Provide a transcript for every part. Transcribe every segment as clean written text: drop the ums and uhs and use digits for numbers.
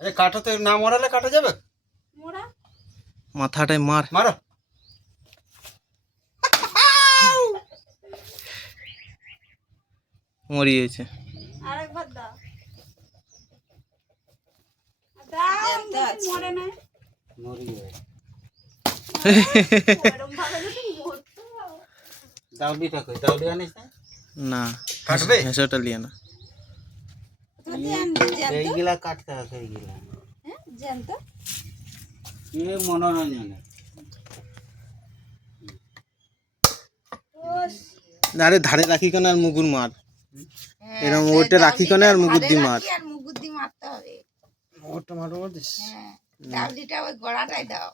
আরে কাটো তো, না মরালে কাটা যাবে? মাথাটাই মার। মারো। মরিয়েছে। আরেকবার দাও। দাও, মরে না। মরিয়ে এরকম ভাবে যদি মরতো। দাউলিটা কই? দাউলি আনিস না? না কাটবে? হেঁচোটা লিয়ে না। এইগুলা কাটতে হবে, এইগুলা জানত এ মনে হয় জানে। আরে ধারে রাখি কেন আর মুগুর মার, এরকম ওটা রাখি কেন আর মুগুর দি মার। আর মুগুর দিয়ে মারতে হবে। ওটা মারো দিস। হ্যাঁ, ডাউলিটা ওই গোড়াটাই দাও।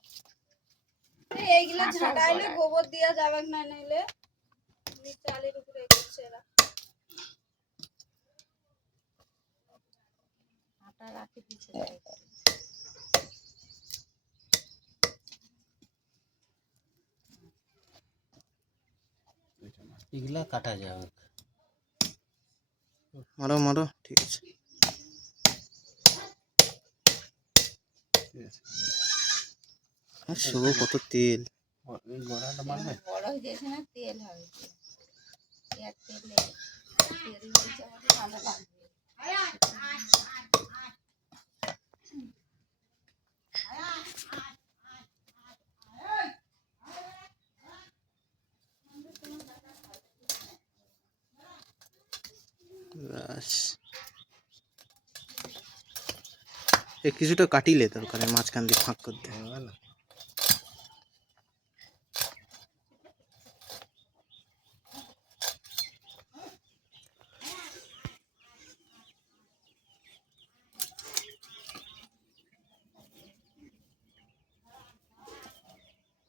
এইগুলা ঝাড়াইলে গোবর দিয়া যাবে না, নাইলে চালের উপরে এসে এরা আটা রাখি দিচ্ছে। এগুলা কাটা যাবে। মারো মারো, ঠিক আছে। শুভ কত তেল। এই গোড়াটা মারবে? বড় হয়ে গেছে না, তেল হবে। তেল হয়েছে, আমাদের ভালো লাগবে। ব্যাস, কিছুটা কাটিলে দরকার, মাঝখান দিয়ে ফাঁক করতে হবে না।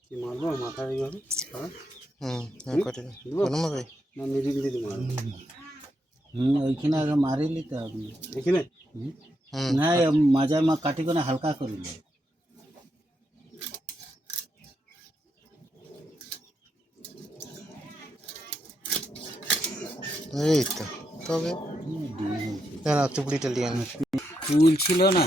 কি মারবো মাথা এইভাবে? কাটে গরম হবে না মিডিল দিয়ে মারবো? ওইখানে আগে মারি নিতে হবে। এখানে না, মাঝে কাটি করে হালকা করে দিলে। এই তো, তবে চুপড়িটা লিয়ে না। ফুল ছিল না,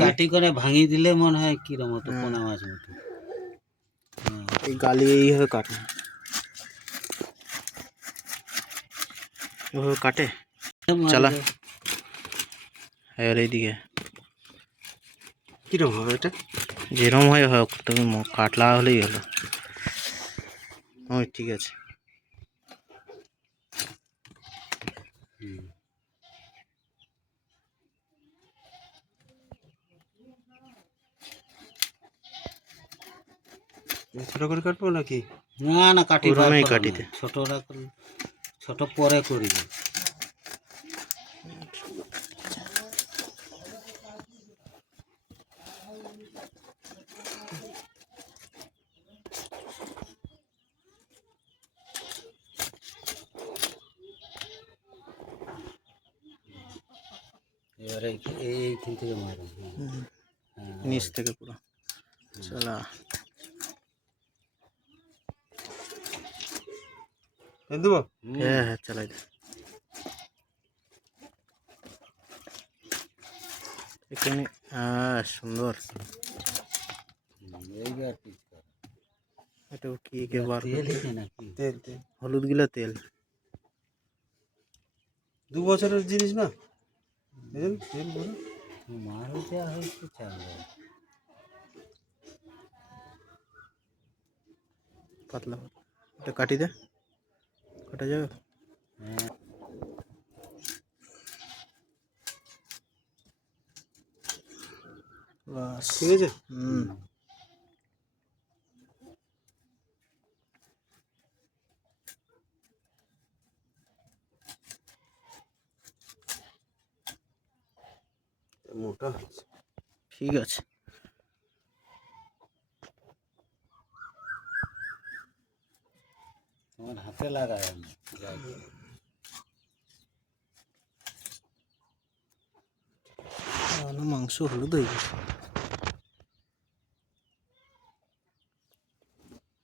কাটি করে ভাঙি দিলে মনে হয় কিরম মতো পোনা মাছ মতো। এই গালি এইভাবে কাটে, এভাবে কাটে। চালা আর এইদিকে কিরম হবে এটা? যেরম হয় হোক, তুমি কাটলা হলেই হলো। ওই ঠিক আছে। ছোট করে কাটবো নাকি? না না, কাটি কাটিতে ছোটরা ছোট পরে করি। এবারে এইখান থেকে মারো, নিচ থেকে পুরো। চলা দেবো? হ্যাঁ হ্যাঁ, চালাই দে। এখানে সুন্দর। এটা কি বার নাকি? তেল তেল, হলুদ গিলা তেল। 2 বছরের জিনিস না, তেল তেল বলে মারও দেওয়া হয়েছে। পাতলা এটা কাটি দে, কাটা যাবে। বাস, ঠিক আছে। মোটা ঠিক আছে। তোমার হাতে লাগায় মাংস হলুদ হয়ে গেছে।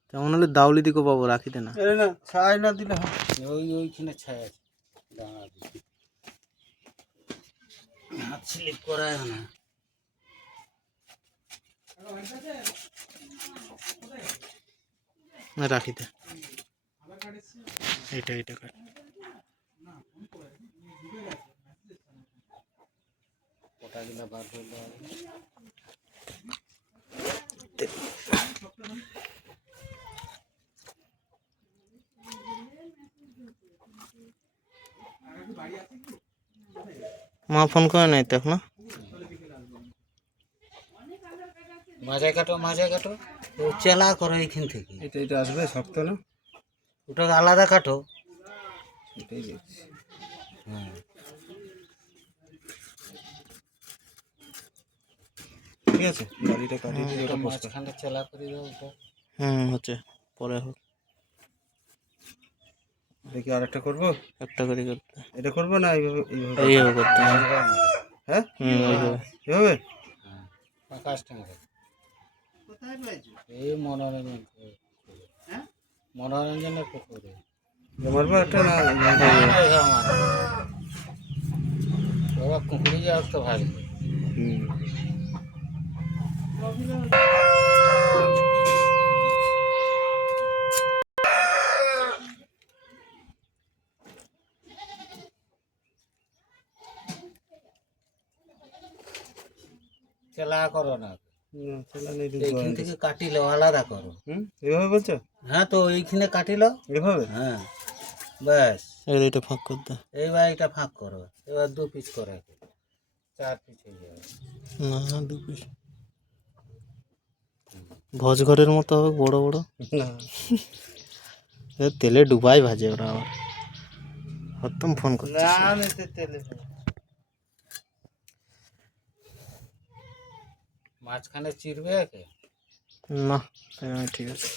তেমন হলে দাউলি দিকে পাবো, রাখিতে না। না ছাই না দিলে ওইখানে ছাই আছে, ডাঙা দিকে হাত স্লিপ করায় না। রাখিতে এটা কাট। ওটাগুলো বার করলে মা ফোন করে নাই তো এখন? মাঝে কাটো ও চেলা করো এইখান থেকে। এটা আসবে শক্ত না, ওটা আলাদা কাটো। এটাই দেখছি। হ্যাঁ ঠিক আছে, গাড়িটা কাটিয়ে দিয়ে ওটা মাঝখানে চেলা করে দাও ওটা। হচ্ছে পরে হোক। দেখি আরেকটা করবো, একটা করে করতে। এটা করবো না এইভাবে করতে হবে। হ্যাঁ এভাবে কাজটা এই মনোরঞ্জনের পুকুরে মারবো একটা না, বাবা কুকুরি যাওয়ার তো ভালো। চেলা করো না, এইখান থেকে কাটিলো আলাদা করো। এভাবে বলছো? হ্যাঁ তো এইখানে কাটিলো এভাবে। হ্যাঁ ব্যাস, এটা ফাঁক করতে। এইবার এটা ফাঁক করো, এবার 2 পিস করে 4 পিস হয়ে যাবে। না 2 পিস ভোজ ঘরের মতো হবে, বড় বড়। তেলে ডুবাই ভাজে ওরা। আবার হতম ফোন করছে তেলে মাঝখানে চিরবে একে না, এরকম ঠিক আছে,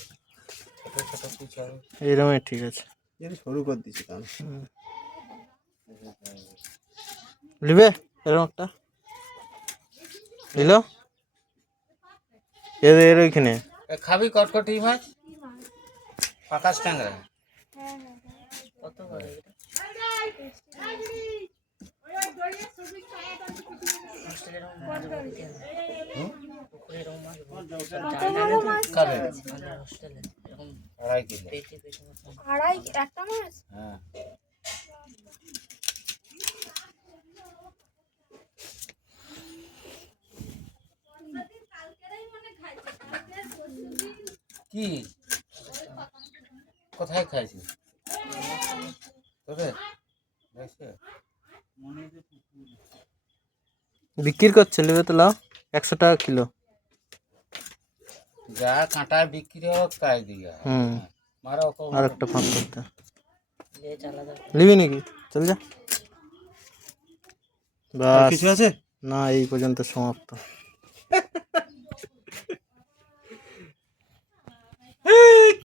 ছোট ছোট পিস হবে, এরকম ঠিক আছে। শুরু করে দিচ্ছি কারণ লিবে এরকম একটা নিল এর ওইখানে। খাবি কটকটি মাছ পাকাশ ট্যাংরা কত করে এটা? আড়াই একটা মাছ। হ্যাঁ কি কোথায় খাইছিস তোদের? বিক্রি করছে, নেবে তো লাও 100 টাকা কিলো। যা কাঁটা বিক্রি হোক তাই দিয়া মারো আর একটা ফাঁক করতে নিবি নাকি? চল যা। বাস কিছু আছে না, এই পর্যন্ত সমাপ্ত।